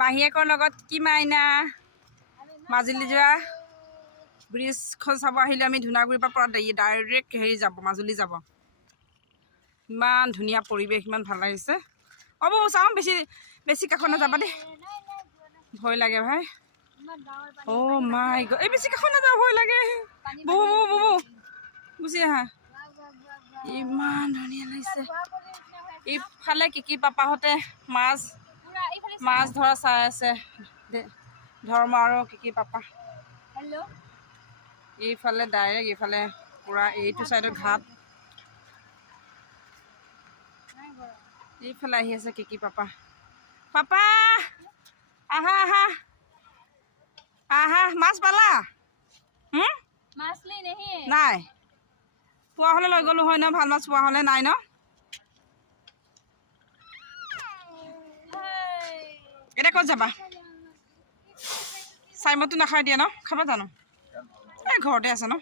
মাহীয়েকৰ লগত কি মাইনা মাজুলী যোৱা ব্ৰিজখন চাব আহিলে আমি ধুনাগুৰিৰ পৰা ডাইৰেক্ট হেৰি যাব মাজুলী যাব ইমান ধুনীয়া পৰিৱেশ ইমান ভাল লাগিছে হ'ব চাওঁ বেছি বেছি কাষত নাযাবা দেই ভয় লাগে ভাই অ' মাই গড এই বেছি কাষত নাযাব ভয় লাগে ববু ববু গুচি আহা ইমান ধুনীয়া লাগিছে ইফালে কি পাপাহঁতে মাছ ধৰা চাই আছে ধৰ্ম আৰু কি পাপা এইফালে ডাইৰেক্ট এইফালে পুৰা এইটো চাইডৰ ঘাট এইফালে আহি আছে কি পাপা পাপা আহা আহা আহা মাছ পালা নাই পোৱা হ'লে লৈ গ'লো হয় ন ভাল মাছ পোৱা হ'লে নাই ন এতিয়া ক'ত যাবা চাইমদটো নাখাই দিয়ে ন খাবা জানো এই ঘৰতে আছে ন